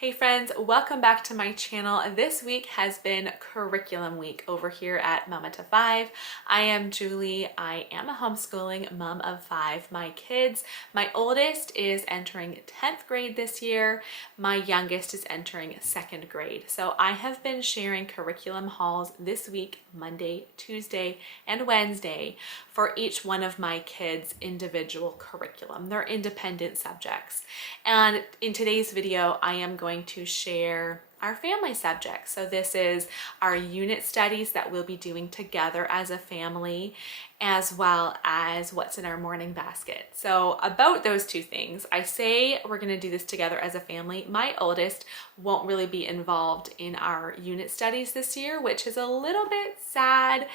Hey friends, welcome back to my channel. This week has been curriculum week over here at Mama to 5. I am Julie. I am a homeschooling mom of 5. My kids, my oldest is entering 10th grade this year. My youngest is entering 2nd grade. So I have been sharing curriculum hauls this week, Monday, Tuesday, and Wednesday for each one of my kids' individual curriculum. They're independent subjects. And in today's video, I am going to share our family subjects. So this is our unit studies that we'll be doing together as a family, as well as what's in our morning basket. So about those two things, I say we're going to do this together as a family. My oldest won't really be involved in our unit studies this year, which is a little bit sad,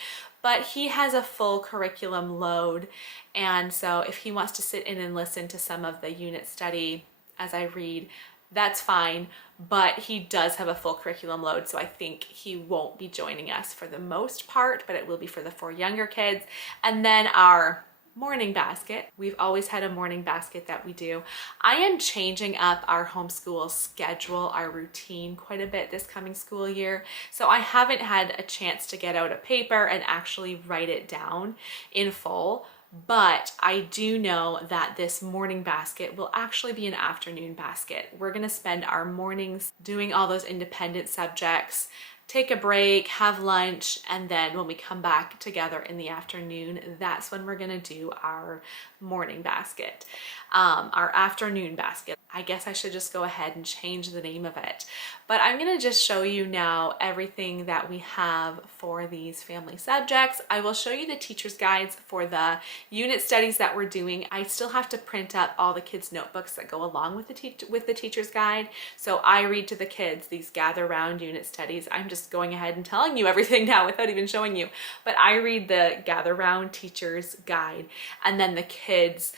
but he has a full curriculum load. And so if he wants to sit in and listen to some of the unit study as I read, that's fine, but he does have a full curriculum load, so I think he won't be joining us for the most part, but it will be for the 4 younger kids. And then our morning basket. We've always had a morning basket that we do. I am changing up our homeschool schedule, our routine quite a bit this coming school year. So I haven't had a chance to get out a paper and actually write it down in full. But I do know that this morning basket will actually be an afternoon basket. We're going to spend our mornings doing all those independent subjects, take a break, have lunch, and then when we come back together in the afternoon, that's when we're going to do our morning basket, our afternoon basket. I guess I should just go ahead and change the name of it. But I'm going to just show you now everything that we have for these family subjects. I will show you the teacher's guides for the unit studies that we're doing. I still have to print up all the kids' notebooks that go along with the teacher's guide. So I read to the kids these gather round unit studies. I'm just going ahead and telling you everything now without even showing you. But I read the gather round teacher's guide, and then the kids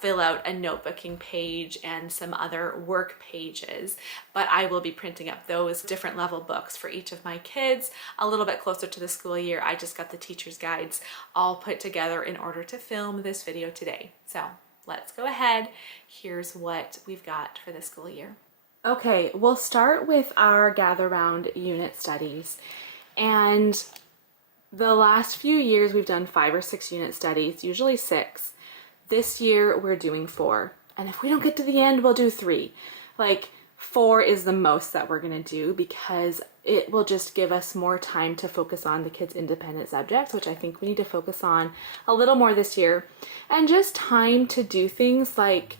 fill out a notebooking page and some other work pages. But I will be printing up those different level books for each of my kids a little bit closer to the school year. I just got the teacher's guides all put together in order to film this video today. So let's go ahead. Here's what we've got for the school year. Okay, we'll start with our gather round unit studies. And the last few years we've done 5 or 6 unit studies, usually 6. This year we're doing 4, and if we don't get to the end, we'll do 3. Like 4 is the most that we're gonna do because it will just give us more time to focus on the kids' independent subjects, which I think we need to focus on a little more this year, and just time to do things like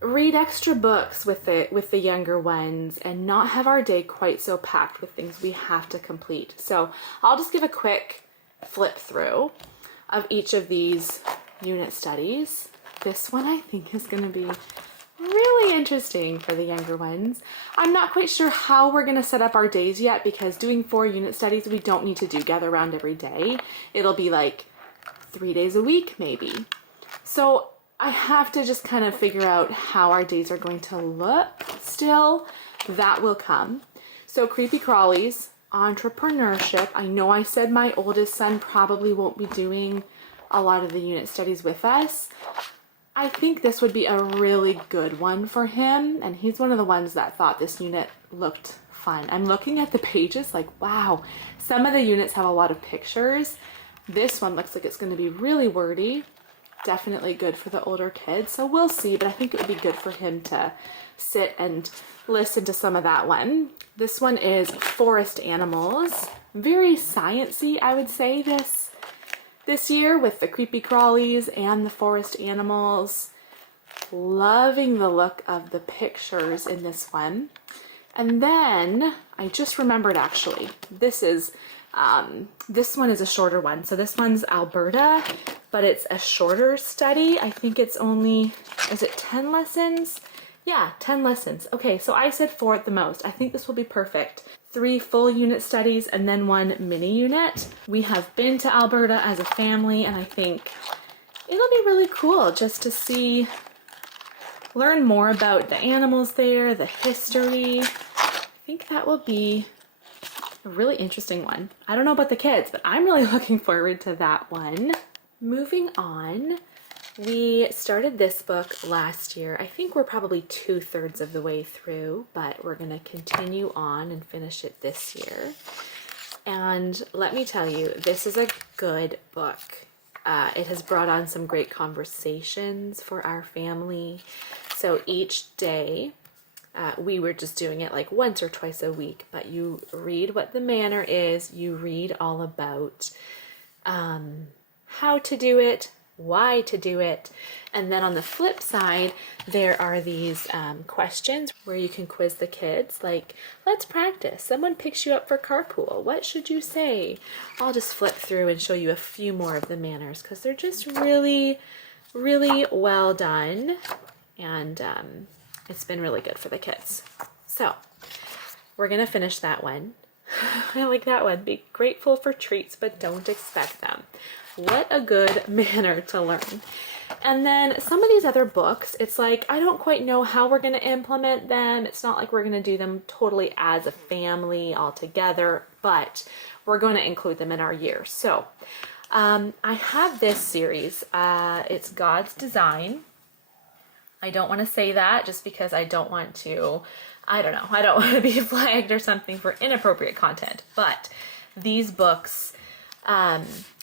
read extra books with the younger ones and not have our day quite so packed with things we have to complete. So I'll just give a quick flip through of each of these unit studies. This one I think is going to be really interesting for the younger ones. I'm not quite sure how we're going to set up our days yet because doing 4 unit studies, we don't need to do gather round every day. It'll be like 3 days a week maybe. So I have to just kind of figure out how our days are going to look still. That will come. So creepy crawlies, entrepreneurship. I know I said my oldest son probably won't be doing a lot of the unit studies with us. I think this would be a really good one for him, and he's one of the ones that thought this unit looked fun. I'm looking at the pages like, wow, some of the units have a lot of pictures. This one looks like it's going to be really wordy. Definitely good for the older kids, so we'll see, but I think it would be good for him to sit and listen to some of that one. This one is forest animals. Very sciencey, I would say, this year with the creepy crawlies and the forest animals. Loving the look of the pictures in this one. And then I just remembered actually, this one is a shorter one. So this one's Alberta, but it's a shorter study. I think it's only, is it 10 lessons? Yeah, 10 lessons. Okay, so I said 4 at the most. I think this will be perfect. 3 full unit studies and then 1 mini unit. We have been to Alberta as a family, and I think it'll be really cool just to learn more about the animals there, the history. I think that will be a really interesting one. I don't know about the kids, but I'm really looking forward to that one. Moving on, We started this book last year. I think we're probably 2/3 of the way through, but we're going to continue on and finish it this year. And let me tell you, this is a good book. It has brought on some great conversations for our family. So each day, we were just doing it like once or twice a week, but you read what the manner is, you read all about how to do it, why to do it, and then on the flip side, there are these questions where you can quiz the kids, like, let's practice. Someone picks you up for carpool. What should you say? I'll just flip through and show you a few more of the manners because they're just really, really well done, and it's been really good for the kids. So we're gonna finish that one. I like that one. Be grateful for treats, but don't expect them. What a good manner to learn. And then some of these other books, it's like, I don't quite know how we're going to implement them. It's not like we're going to do them totally as a family all together, but we're going to include them in our year. So I have this series. It's God's Design. I don't want to say that just because I don't want to, I don't want to be flagged or something for inappropriate content. But these books,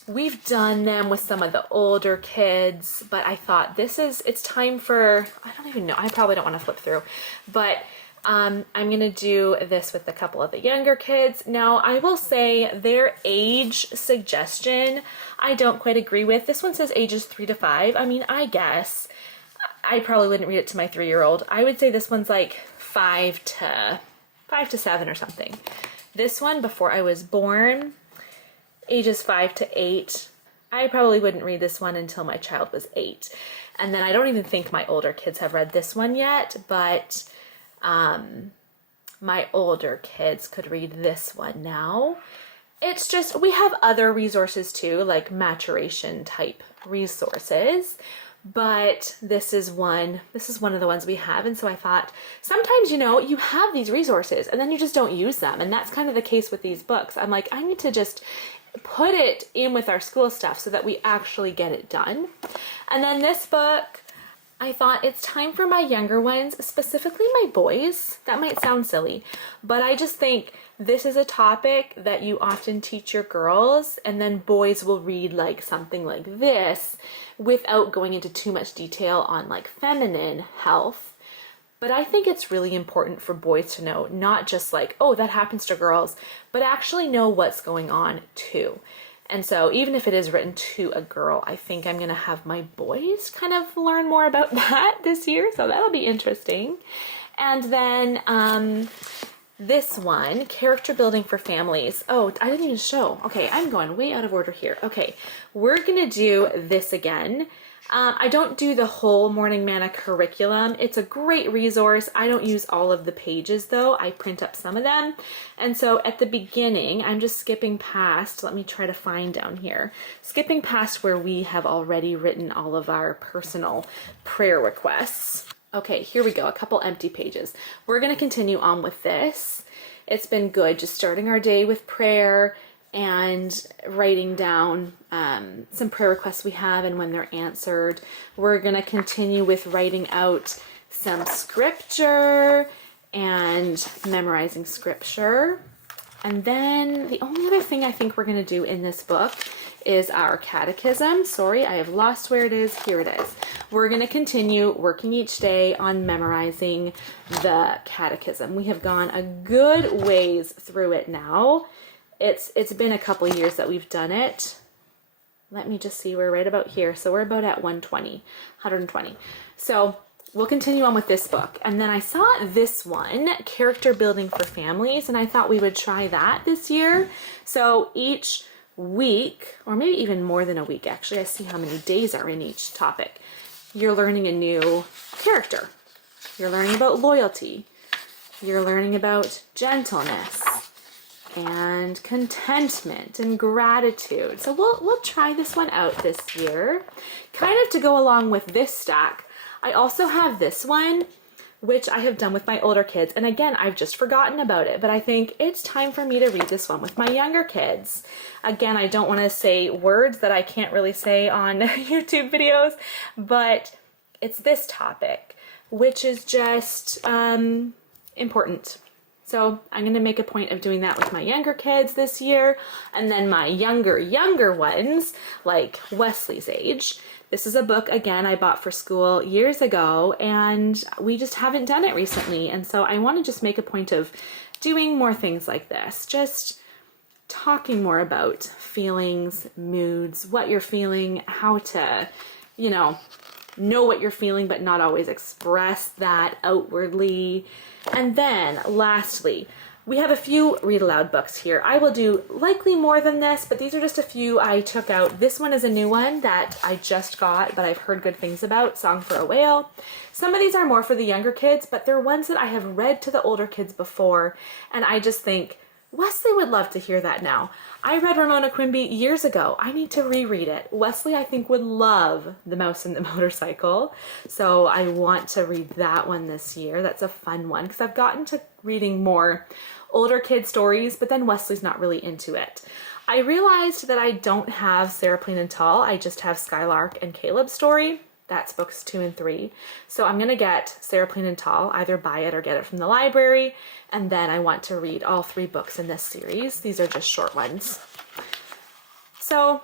we've done them with some of the older kids, but I thought it's time for, I don't even know, I probably don't want to flip through, but I'm going to do this with a couple of the younger kids. Now, I will say their age suggestion, I don't quite agree with. This one says ages 3 to 5. I mean, I guess I probably wouldn't read it to my 3-year-old. I would say this one's like 5 to 7 or something. This one, Before I Was Born, ages 5 to 8. I probably wouldn't read this one until my child was 8. And then I don't even think my older kids have read this one yet, but my older kids could read this one now. It's just, we have other resources too, like maturation type resources. But this is one of the ones we have. And so I thought, sometimes, you have these resources and then you just don't use them. And that's kind of the case with these books. I'm like, I need to just put it in with our school stuff so that we actually get it done. And then this book, I thought it's time for my younger ones, specifically my boys. That might sound silly, but I just think this is a topic that you often teach your girls, and then boys will read like something like this without going into too much detail on like feminine health. But I think it's really important for boys to know, not just like, oh, that happens to girls, but actually know what's going on too. And so even if it is written to a girl, I think I'm going to have my boys kind of learn more about that this year. So that'll be interesting. And then this one, Character Building for Families. Oh, I didn't even show. Okay, I'm going way out of order here. Okay, we're going to do this again. I don't do the whole Morning Manna curriculum. It's a great resource. I don't use all of the pages though. I print up some of them. And so at the beginning, I'm just skipping past, let me try to find down here, skipping past where we have already written all of our personal prayer requests. Okay, here we go, a couple empty pages. We're going to continue on with this. It's been good just starting our day with prayer and writing down some prayer requests we have and when they're answered. We're going to continue with writing out some scripture and memorizing scripture. And then the only other thing I think we're going to do in this book is our catechism. Sorry, I have lost where it is. Here it is. We're going to continue working each day on memorizing the catechism. We have gone a good ways through it now. It's been a couple years that we've done it. Let me just see, we're right about here. So we're about at 120. So we'll continue on with this book. And then I saw this one, Character Building for Families, and I thought we would try that this year. So each week, or maybe even more than a week actually, I see how many days are in each topic, you're learning a new character. You're learning about loyalty. You're learning about gentleness and contentment and gratitude. So we'll try this one out this year. Kind of to go along with this stack, I also have this one, which I have done with my older kids. And again, I've just forgotten about it, but I think it's time for me to read this one with my younger kids. Again, I don't want to say words that I can't really say on YouTube videos, but it's this topic, which is just important. So I'm going to make a point of doing that with my younger kids this year, and then my younger ones, like Wesley's age. This is a book, again, I bought for school years ago, and we just haven't done it recently. And so I want to just make a point of doing more things like this, just talking more about feelings, moods, what you're feeling, how to, know what you're feeling, but not always express that outwardly. And then lastly, we have a few read aloud books here. I will do likely more than this, but these are just a few I took out. This one is a new one that I just got, but I've heard good things about, Song for a Whale. Some of these are more for the younger kids, but they're ones that I have read to the older kids before, and I just think Wesley would love to hear that now. I read Ramona Quimby years ago. I need to reread it. Wesley, I think, would love The Mouse and the Motorcycle, so I want to read that one this year. That's a fun one, because I've gotten to reading more older kid stories, but then Wesley's not really into it. I realized that I don't have Sarah Plain and Tall. I just have Skylark and Caleb's story. That's books 2 and 3. So I'm going to get Sarah Plain and Tall, either buy it or get it from the library. And then I want to read all 3 books in this series. These are just short ones. So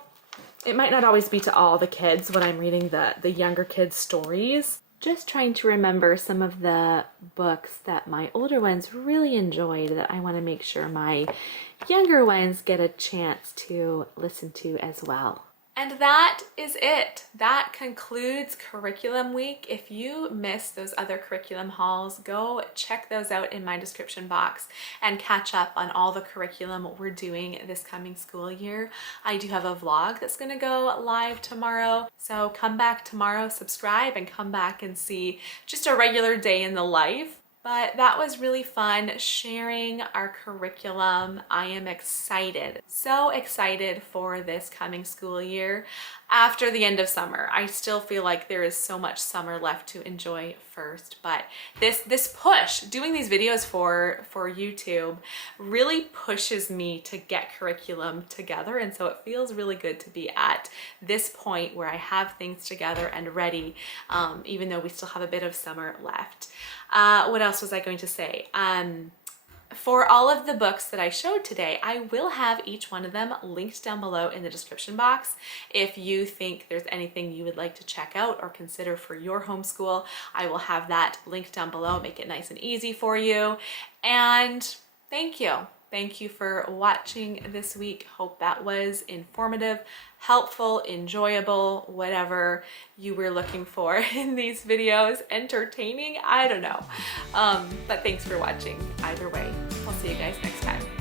it might not always be to all the kids when I'm reading the younger kids' stories. Just trying to remember some of the books that my older ones really enjoyed that I want to make sure my younger ones get a chance to listen to as well. And that is it. That concludes Curriculum Week. If you missed those other curriculum hauls, go check those out in my description box and catch up on all the curriculum we're doing this coming school year. I do have a vlog that's going to go live tomorrow. So come back tomorrow, subscribe, and come back and see just a regular day in the life. But that was really fun sharing our curriculum. I am excited, so excited for this coming school year after the end of summer. I still feel like there is so much summer left to enjoy first, but this push, doing these videos for YouTube really pushes me to get curriculum together, and so it feels really good to be at this point where I have things together and ready, even though we still have a bit of summer left. What else was I going to say? For all of the books that I showed today, I will have each one of them linked down below in the description box. If you think there's anything you would like to check out or consider for your homeschool, I will have that linked down below, make it nice and easy for you. And thank you. Thank you for watching this week. Hope that was informative, helpful, enjoyable, whatever you were looking for in these videos. Entertaining? I don't know. But thanks for watching either way. I'll see you guys next time.